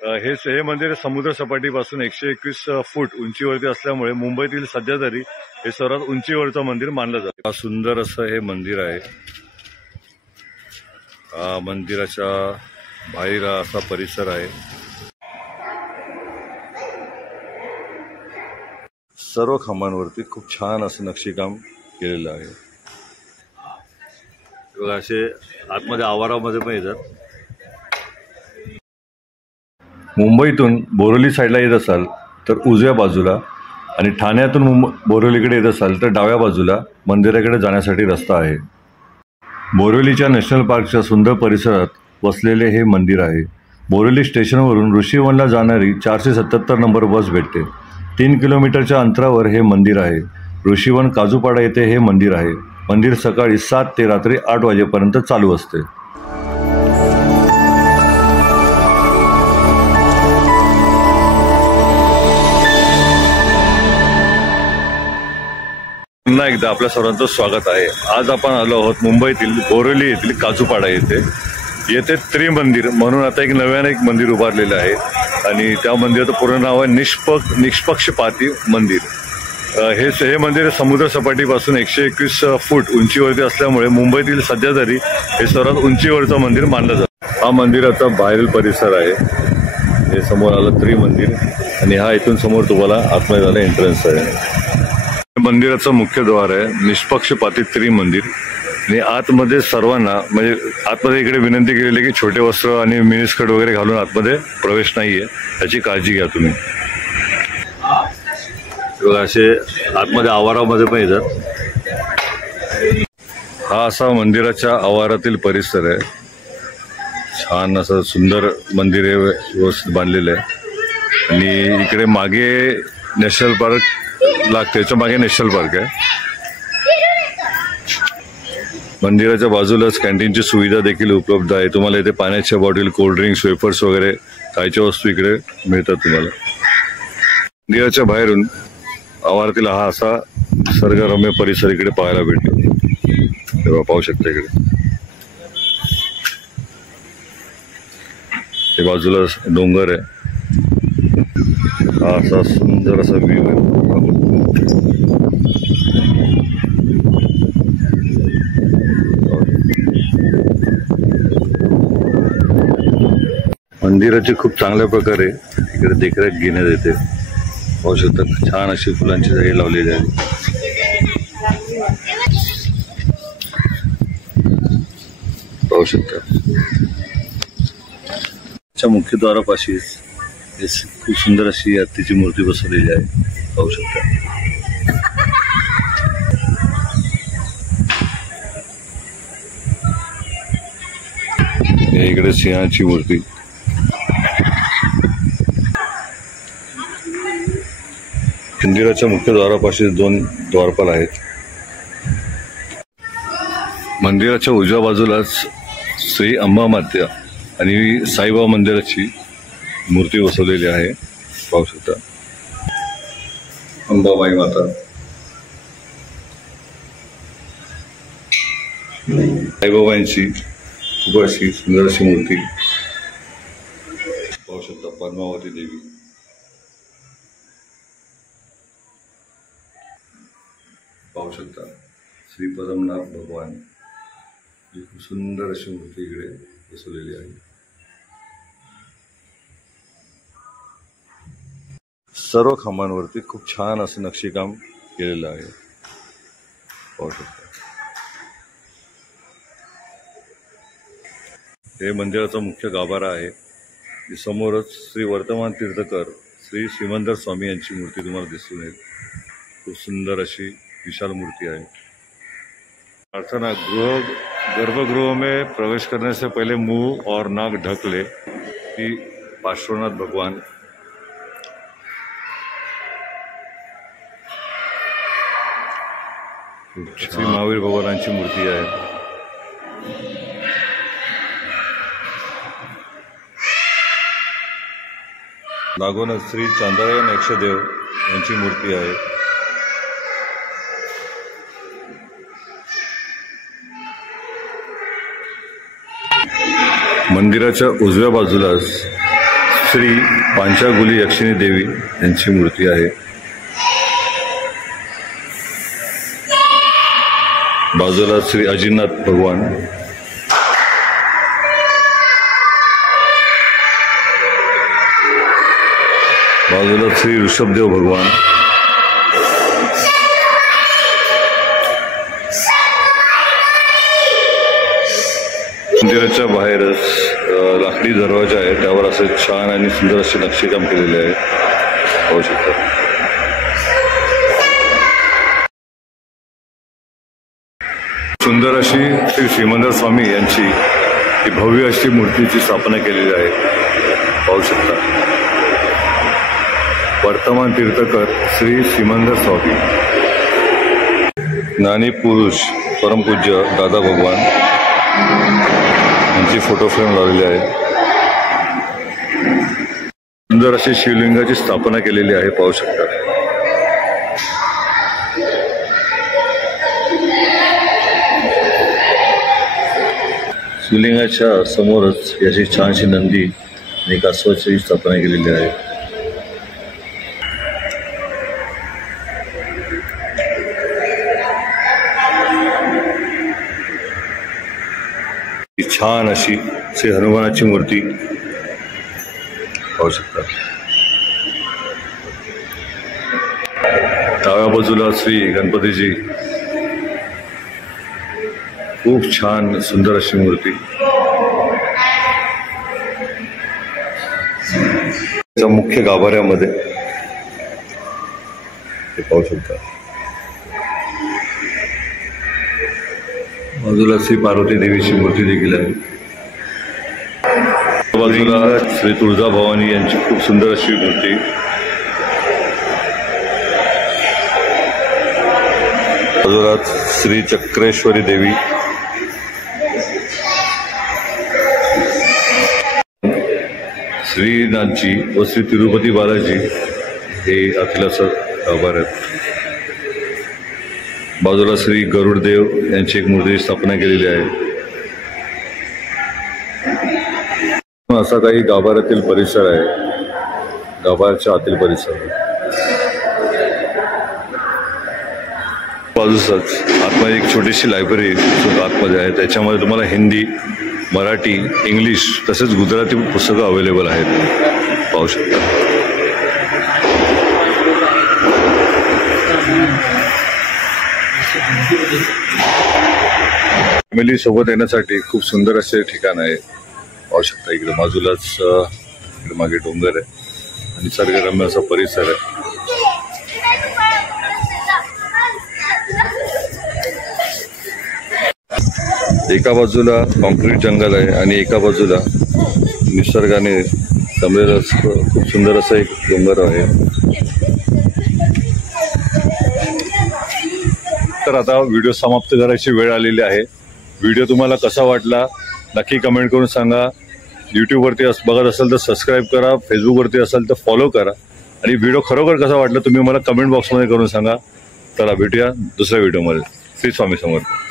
हे मंदिर समुद्र सपाटीपासून 121 फूट उंचीवरती असल्यामुळे मुंबईतील सध्या तरी हे सर्वात उंचीवरचं मंदिर मानलं जातं। सुंदर असं हे मंदिर आहे। मंदिराच्या बाहेर असा परिसर आहे। सर्व खांबांवरती खूप छान असं नक्षीकाम केलेलं आहे। बघा असे आतमध्ये आवारामध्ये पण येतात। मुंबईतून बोरिवली साईडला येत असाल तर उजव्या बाजूला आणि ठाण्यातून बोरिवलीकडे येत असाल तर डाव्या बाजूला मंदिराकडे जाण्यासाठी रस्ता आहे। बोरिवलीच्या नॅशनल पार्कच्या सुंदर परिसरात वसलेले हे मंदिर आहे। बोरिवली स्टेशनवरून ऋषीवनला जाणारी 477 नंबर बस भेटते। 3 किलोमीटरच्या अंतरावर हे मंदिर आहे। ऋषीवन काजूपाडा येथे हे मंदिर आहे। मंदिर सकाळी 7 ते रात्री 8 वाजेपर्यंत चालू असते। पुन्हा एकदा आपल्या सर्वांचं स्वागत आहे। आज आपण आलो आहोत मुंबईतील बोरिवली येथील काजूपाडा येथे त्रिमंदिर म्हणून आता एक नव्याने एक मंदिर उभारलेलं आहे आणि त्या मंदिराचं पूर्ण नाव आहे निष्पक्षपाती मंदिर। हे मंदिर समुद्र सपाटीपासून 121 फूट उंचीवरती असल्यामुळे मुंबईतील सध्या तरी हे सर्वात उंचीवरचं मंदिर मानलं जातं। हा मंदिराचा बाहेरील परिसर आहे। हे समोर आलं त्रिमंदिर आणि हा इथून समोर तुम्हाला आतमध्ये जायला एंट्रन्स आहे। मंदिराचं मुख्य द्वार आहे निष्पक्षपाती त्रिमंदिर आणि आतमध्ये सर्वांना म्हणजे आतमध्ये इकडे विनंती केलेली की छोटे वस्त्र आणि मिनीस्कर्ट वगैरे घालून आतमध्ये प्रवेश नाहीये, याची काळजी घ्या तुम्ही। असे आतमध्ये आवारामध्ये पण येतात। हा असा मंदिराच्या आवारातील परिसर आहे। छान असं सुंदर मंदिर हे व्यवस्थित बांधलेलं आहे आणि इकडे मागे नॅशनल पार्क लागते, त्याच्या मागे नॅशनल पार्क आहे। मंदिराच्या बाजूलाच कॅन्टीनची सुविधा देखील उपलब्ध आहे। तुम्हाला इथे पाण्याच्या बॉटल, कोल्ड्रिंक्स, वेफर्स वगैरे खायच्या वस्तू इकडे मिळतात तुम्हाला। मंदिराच्या बाहेरून आवारातील हा असा निसर्गरम्य परिसर इकडे पाहायला भेटतो। तेव्हा पाहू शकता इकडे हे बाजूला डोंगर आहे। हा असा सुंदर असा व्ह्यू आहे। मंदिराची खूप चांगल्या प्रकारे इकडे देखरेख घेण्यात येते। पाहू शकता छान अशी फुलांची झाडे लावलेली आहेत। पाहू शकता मुख्य द्वारापाशी खूप सुंदर अशी हत्तीची मूर्ती बसवलेली आहे। पाहू शकता इकडे सिंहाची मूर्ती। मंदिराच्या मुख्य द्वारापाशी 2 द्वारपाल आहेत। मंदिराच्या उजव्या बाजूलाच श्री अंबामाता आणि साईबाबा मंदिराची मूर्ती बसवलेली आहे। पाहू शकता अंबाबाई माता, साईबाबांची खूप अशी सुंदर अशी मूर्ती। पाहू शकता पद्मावती देवी। पाहू शकता श्री पद्मनाभ भगवान, ही खूप सुंदर अशी मूर्ती इकडे बसवलेली आहे। सर्व खांबांवरती खूप छान असं नक्षीकाम केलेलं आहे। पाहू शकता हे मंदिराचा मुख्य गाभारा आहे। समोरच श्री वर्तमान तीर्थकर श्री श्रीमंदर स्वामी यांची मूर्ती तुम्हाला दिसून येईल। खूप सुंदर अशी विशाल मूर्ती आहे। प्रार्थना गर्भगृह में प्रवेश करने से पहले मुंह और नाक ढक ले कि पार्श्वनाथ भगवान। श्री महावीर भगवानांची मूर्ती आहे। लागूनच श्री चांद्रायण यक्षदेव यांची मूर्ती आहे। मंदिराच्या उजव्या बाजूलाच श्री पांचागुली यक्षिणी देवी यांची मूर्ती आहे। बाजूला श्री अजिनाथ भगवान, बाजूला श्री ऋषभदेव भगवान, मंदिराच्या बाहेरच लाकडी दरवाजा आहे, त्यावर असे छान आणि सुंदर असे नक्षीकाम केलेले आहे, पाहू शकता। सुंदर अशी श्री श्रीमंदर स्वामी यांची ही भव्य अशी मूर्तीची स्थापना केलेली आहे, पाहू शकता। वर्तमान तीर्थकर श्री श्रीमंदर स्वामी, ज्ञानी पुरुष परमपूज्य दादा भगवान यांची फोटो फ्रेम लावलेली आहे। सुंदर अशी शिवलिंगाची स्थापना केलेली आहे, पाहू शकता। शिवलिंगाच्या समोरच याची छानशी नंदी आणि कासवाची स्थापना केलेली आहे। छान अशी श्री हनुमानाची मूर्ती पाहू शकता। डाव्या बाजूला श्री गणपतीजी, खूप छान सुंदर अशी मूर्ती। मुख्य गाभाऱ्यामध्ये हे पाहू शकता। बाजूला श्री पार्वती देवीची मूर्ती देखील आहे। बाजूला श्री तुळजाभवानी यांची खूप सुंदर अशी मूर्ती। बाजूला श्री चक्रेश्वरी देवी, श्रीनाथजी व श्री तिरुपती बालाजी हे अखिलाचं गाभाऱ्यात। बाजूला श्री गरुडदेव यांची एक मूर्ती स्थापना केलेली आहे। असा काही गाभाऱ्यातील परिसर आहे, गाभाऱ्याच्या आतील परिसर। बाजूलाच आतमध्ये एक छोटीशी लायब्ररी आतमध्ये आहे, त्याच्यामध्ये तुम्हाला हिंदी, मराठी, इंग्लिश तसेच गुजराती पुस्तकं अवेलेबल आहेत, पाहू शकता। फॅमिली सोबत येण्यासाठी खूप सुंदर असे ठिकाण आहे, पाहू शकता। इकडे बाजूलाच इकडे मागे डोंगर आहे आणि निसर्गरम्य असा परिसर आहे। एका बाजूला कॉन्क्रीट जंगल आहे आणि एका बाजूला निसर्गाने जमलेलं खूप सुंदर असं एक डोंगर आहे। तर आता व्हिडिओ समाप्त करायची वेळ आलेली आहे। व्हिडिओ तुम्हाला कसा वाटला नक्की कमेंट करून सांगा। यूट्यूबवरती बघत असाल तर सबस्क्राईब करा, फेसबुकवरती असाल तर फॉलो करा आणि व्हिडिओ खरोखर कसा वाटला तुम्ही मला कमेंट बॉक्समध्ये करून सांगा। चला भेटूया दुसऱ्या व्हिडिओमध्ये। श्री स्वामी समर्थ।